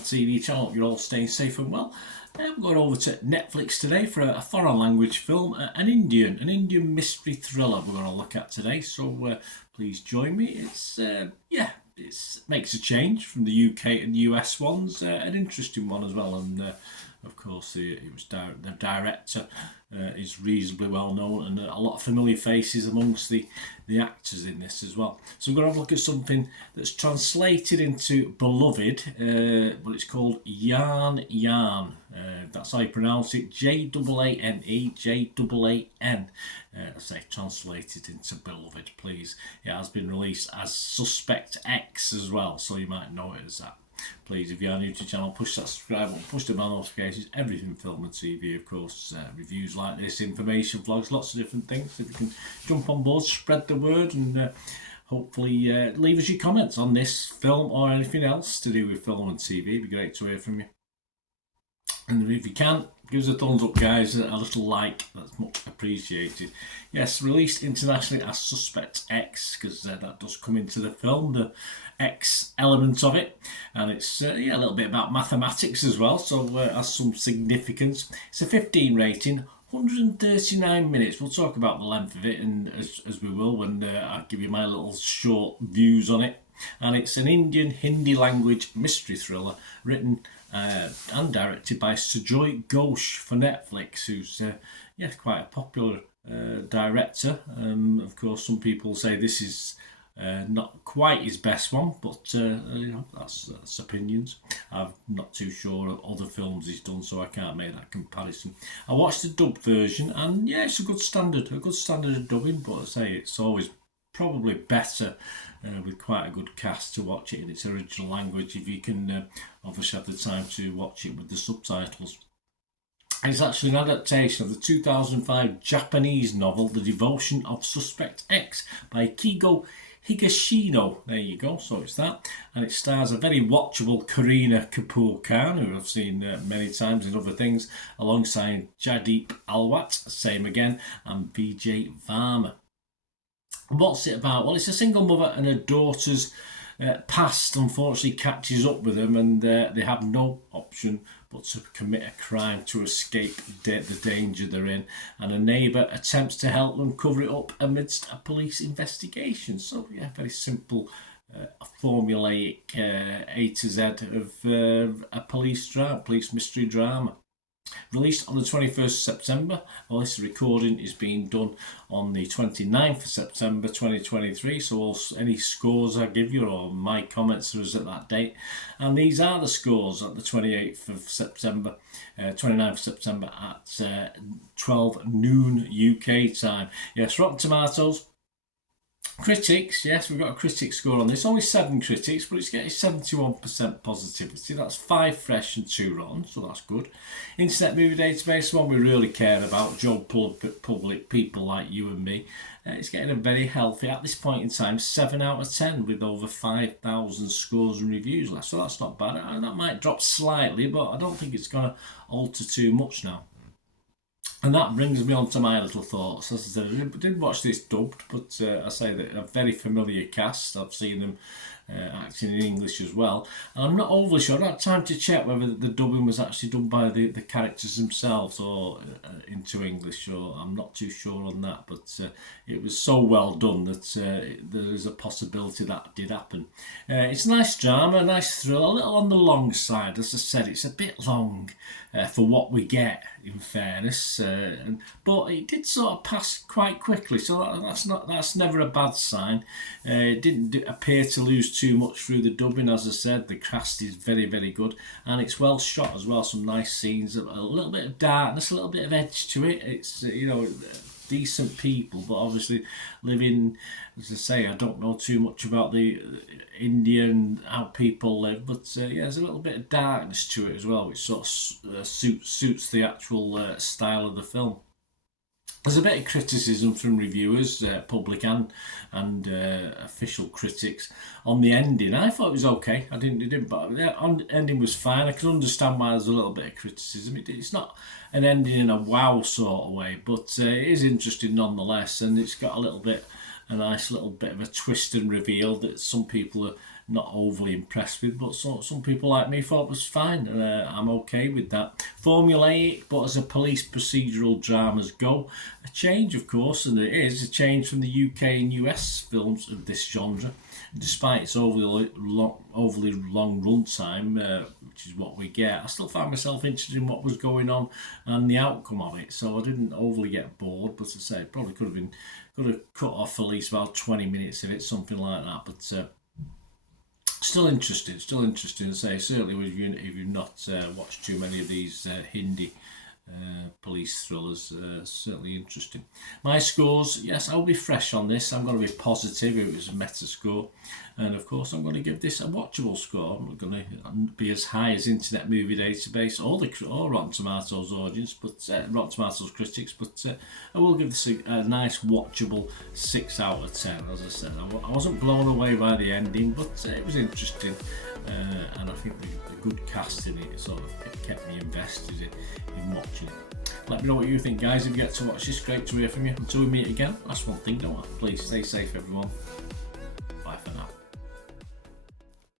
TV channel. You're all staying safe and well. I'm going over to Netflix today for a foreign language film, an Indian mystery thriller we're going to look at today. So please join me. It makes a change from the UK and US ones. An interesting one as well, and of course the director is reasonably well known, and a lot of familiar faces amongst the actors in this as well. So we're going to have a look at something that's translated into Beloved, but it's called Jaan. That's how you pronounce it, Jaane, Jaan. I say translated into Beloved, please. It has been released as Suspect X as well, so you might know it as that. Please, if you are new to the channel, push that subscribe button, push the bell notifications, everything film and TV, of course, reviews like this, information vlogs, lots of different things. If you can jump on board, spread the word, and hopefully leave us your comments on this film or anything else to do with film and TV. It'd be great to hear from you. And if you can, give us a thumbs up, guys, a little like, that's much appreciated. Yes, released internationally as Suspect X, because that does come into the film, the X element of it. And it's a little bit about mathematics as well, so has some significance. It's a 15 rating, 139 minutes. We'll talk about the length of it, and as we will when I give you my little short views on it. And it's an Indian Hindi language mystery thriller written and directed by Sujoy Ghosh for Netflix, who's quite a popular director. Of course, some people say this is not quite his best one, but that's opinions. I'm not too sure of other films he's done, so I can't make that comparison. I watched the dubbed version, and it's a good standard of dubbing, but I say it's always probably better with quite a good cast to watch it in its original language, if you can obviously have the time to watch it with the subtitles. And it's actually an adaptation of the 2005 Japanese novel The Devotion of Suspect X by Kigo Higashino. There you go, so it's that. And it stars a very watchable Kareena Kapoor Khan, who I've seen many times in other things, alongside Jaideep Alwat, same again, and Vijay Varma. What's it about? Well, it's a single mother and her daughter's past unfortunately catches up with them, and they have no option but to commit a crime to escape the danger they're in, and a neighbour attempts to help them cover it up amidst a police investigation. So very simple, formulaic A to Z of a police mystery drama. Released on the 21st of September. Well, this recording is being done on the 29th of September 2023, so any scores I give you or my comments are at that date. And these are the scores at the 28th of September, 29th of September at 12 noon UK time. Yes, Rotten Tomatoes. Critics, yes, we've got a critic score on this. Only 7 critics, but it's getting 71% positivity. That's 5 fresh and 2 rotten, so that's good. Internet Movie Database, one we really care about, job public people like you and me. It's getting a very healthy, at this point in time, 7 out of 10 with over 5,000 scores and reviews left. So that's not bad. That might drop slightly, but I don't think it's going to alter too much now. And that brings me on to my little thoughts. As I said, I didn't watch this dubbed, but I say that a very familiar cast. I've seen them acting in English as well. And I'm not overly sure. I don't have time to check whether the dubbing was actually done by the characters themselves or into English, or I'm not too sure on that. But it was so well done that there is a possibility that did happen. It's a nice drama, a nice thrill, a little on the long side. As I said, it's a bit long for what we get, in fairness. But it did sort of pass quite quickly, so that's never a bad sign. It didn't appear to lose too much through the dubbing. As I said, the cast is very, very good, and it's well shot as well. Some nice scenes, a little bit of darkness, a little bit of edge to it. It's decent people, but obviously living, as I say, I don't know too much about the Indian, how people live, but there's a little bit of darkness to it as well, which sort of suits the actual style of the film. There's a bit of criticism from reviewers, public and official critics, on the ending. I thought it was okay. I didn't, but the ending was fine. I can understand why there's a little bit of criticism. It's not an ending in a wow sort of way, but it is interesting nonetheless, and it's got a nice little bit of a twist and reveal that some people not overly impressed with, but some people like me thought it was fine, and I'm okay with that. Formulaic, but as a police procedural dramas go, a change, of course, and it is a change from the UK and US films of this genre. Despite its overly long runtime, which is what we get, I still found myself interested in what was going on and the outcome of it. So I didn't overly get bored, but as I say, it probably could have cut off at least about 20 minutes of it, something like that. But still interesting. To say, certainly if you've not watched too many of these Hindi police thrillers, certainly interesting. My scores, yes, I'll be fresh on this. I'm going to be positive. It was a meta score, and of course I'm going to give this a watchable score. I'm not going to be as high as Internet Movie Database or Rotten Tomatoes audience, but Rotten Tomatoes critics, but I will give this a nice watchable 6 out of 10. As I said, I wasn't blown away by the ending, but it was interesting, and I think the good cast in it sort of kept me invested in watching it. Let me know what you think, guys. If you get to watch this, great to hear from you. Until we meet again, last one thing, don't I? Please stay safe, everyone.